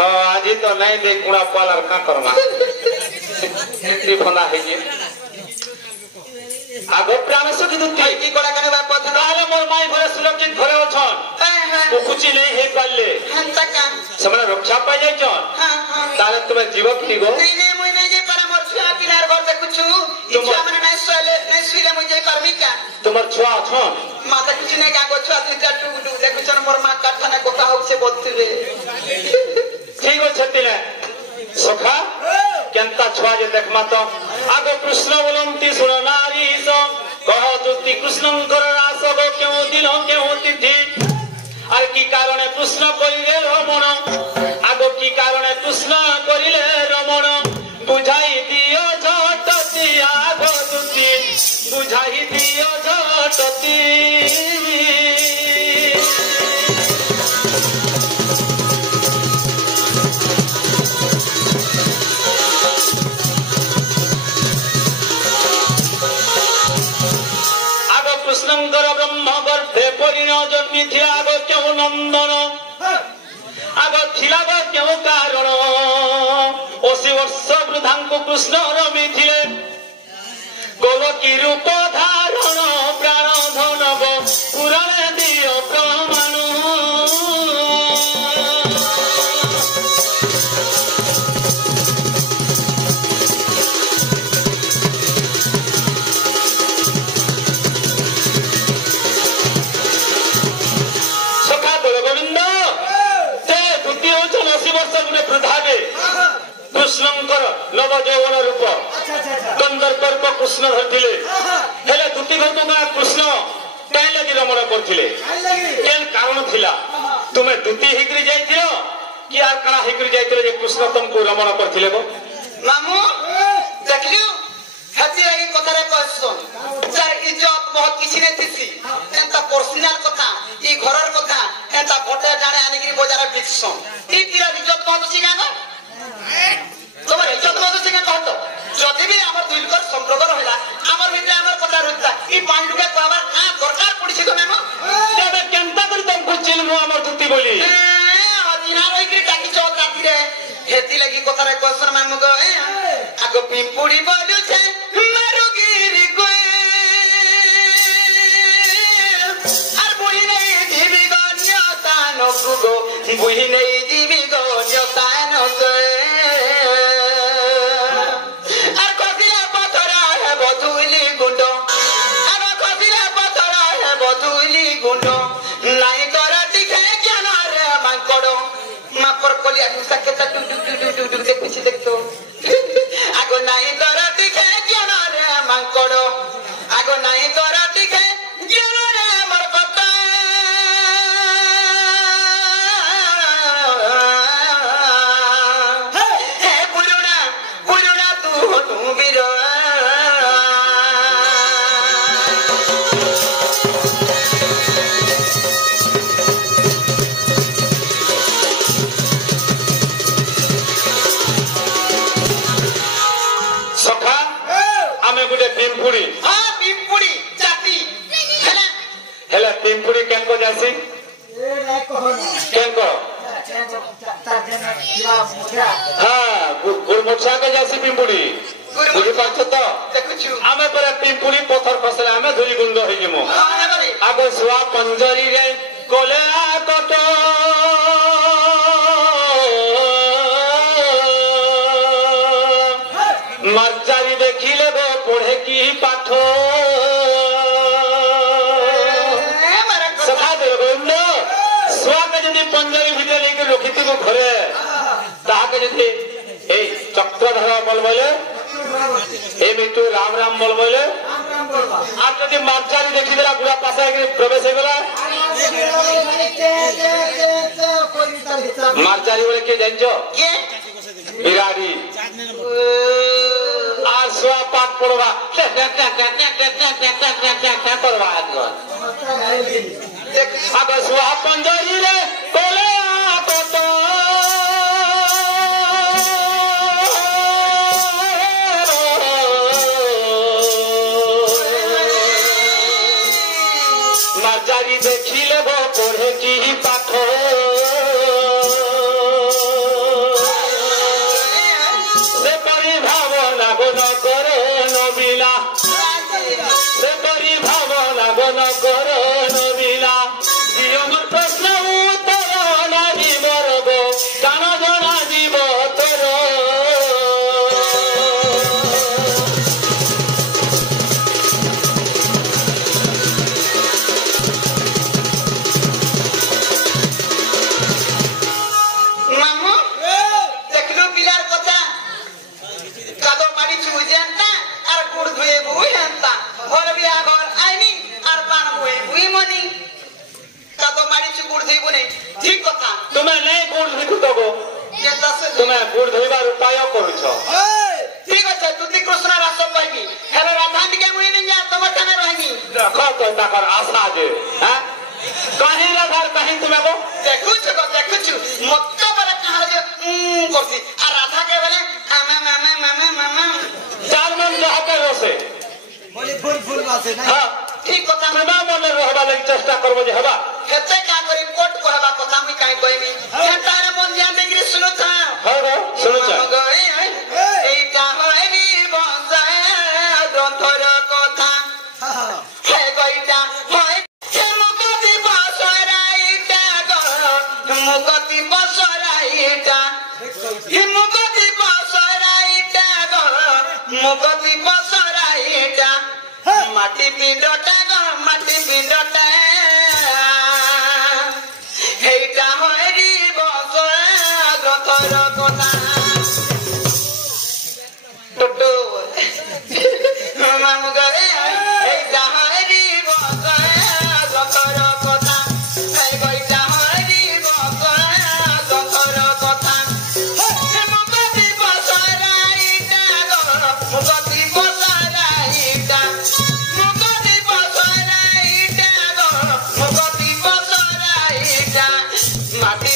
हाँ आज तो नहीं दे कुड़ा पालर का करना इतनी फंदा है ये आगो प्राण सुखी दुखी की कोड़ा कने बाप पथ ताले मोर माई घरे सुरक्षित घरे अछन ओ कुछ नहीं हे पाले हंता का समना रक्षा पाई जाय छन हां ताले तुमे जीवक की गो नहीं नहीं मुई नहीं जे पर मोर छुआ पिलार घर से कुछ इच्छा मन नहीं सोले नहीं सुले मुझे करमी का तुमर छुआ छन माता कुछ नहीं का गो छुआ तीन चार टू देखु छन मोर मां काठना को काहू से बोलते ठीक हो छतिले सखा केंता छुआ जे देखमा तो आगो कृष्ण बोलंती सुन नारी सो कह जुति कृष्णं कर रास गो क्यों दिन क्यों तिथि আর কি কারণে কৃষ্ণ করিলে রমণ আগো কি কারণে কৃষ্ণ করিলে রমণ বুঝাই দিও ঝটতি আগো দুতি বুঝাই দিও ঝটতি আগো কৃষ্ণঙ্কর ব্রহ্ম গর্ভে পরিণ জন্মি থিলা আগো কেউ নন্দন আগো থিলা গো কেউ কারণ 80 বর্ষ বৃদ্ধাঙ্কু কৃষ্ণ রমিথিলে গোলকী রূপ ধারণ প্রাণ ধন গো পুরাণে দিও প্রমাণ कृष्णंकर नव यौवन रूप कंदर्प कृष्ण धरथिले हेले दुति भक्तगा कृष्ण काई लगी रमण करथिले केन कारण थिला तुमे दुति हिकरी जाइथिलो कि आर कणा हिकरी जाइथिलो जे कृष्ण तुमको रमण करथिले गो मामू देखलियो हती एई कथारे कहसन चार इज्जत बहुत किछि नै थिसी एंता पर्सनल कथा ई घरर कथा एंता बटे जाने आनिगिरी बजार बिकसन ई पिरा इज्जत बहुत छि गाना তোমার ইজ্জত মত সিঙ্গা কত যদি বি আমার দুইকর সম্পর্ক রহিলা আমার ভিতরে আমার কথা রহিলা এই পাঁচটুকা কবার কা দরকার পড়িছে তো মেমো তবে কেনতা করি তুমি চিনমু আমার দুতি বলি দিনা রইকি ডাকি চল রাতি রে হেতি লাগি কথা রে কোসন মেমো গো আগো পিম্পুড়ি বলুছে মারুগিরি কই আর বুড়ি নেই দিবি গণ্য তান গো বুড়ি নেই দিবি গণ্য তান গো कलिया दूसरा केता टू टू टू टू टू देख पीछे देख तो आगो नहीं तोरा दिखे ज्ञान रे मांकोड़ो आगो नहीं तोरा दिखे ज्ञान रे मर पता हे पुरुना तू बिरो पिंपुड़ी हां पिंपुड़ी जाति हेला पिंपुड़ी केनको जासी ए नाही कहना केनको तारजना किला मोठा हां गुरमुछा के जासी पिंपुड़ी बुझी पाछ तो देखुछु आमे पर पिंपुड़ी पत्थर फसले आमे धुली गुंड होई जमो आगो सुआ पंजरी रे कोले कट मर्जारी देखिले गो पढ़े की पाठ सखा दे गोविंद सुआ के जदी पंजरी भितर लेके रखिति को घरे ताहा के जदी ए चक्रधर बोलबले ए मिटू राम राम बोलबले आज जदी मर्जारी देखि देला बुढ़ा पासा के प्रवेश हो गेला मर्जारी बोले के जानजो के बिराड़ी আর সোয়া পাক পড়বা করবা আগে সোয়া পঞ্জরি রে কোলে কত মাজারি দেখিলে গো পড়ে কি পাঠ धोइबुने ठीक कथा तुम्हें नहीं गुड़ धुई तो गो ये दस तुम्हें गुड़ धोइबार उपाय करूछ ठीक अछि तुति कृष्ण रास पाइबी हेले राधा के मुई नहीं जा तुम कने रहनी देखो तो ताकर आशा जे हैं कहीं राधार कहीं तुम्हें गो देखु मत बरे कहा जे करसी आ राधा के बरे मामा चार मन रहते रोसे बोले फूल बासे नहीं हां ठीक कथा मैं मन रहबा लागि चेष्टा करबो जे हबा हेते का करी कोट कहबा कथा मुई काई कहबी हेतारे मन ध्यान देकरी सुनु था हां गो सुनु छ एटा होइनी बसाए दथर कथा हे गइटा होय मुगति बसराइटा गो मुगति बसराइटा मुगति बसराइटा गो मुगति बसराइटा माटी पिंडटा गो माटी पिंडटा हेटा होइनी बसाए दथर कथा टोटो मामू गए ए जहारी बसाया दथर कथा ए गई जहारी बसाया दथर कथा मुगति बसराइटा गो मुगति बसराइटा मुगति बसराइटा गो मुगति बसराइटा माटी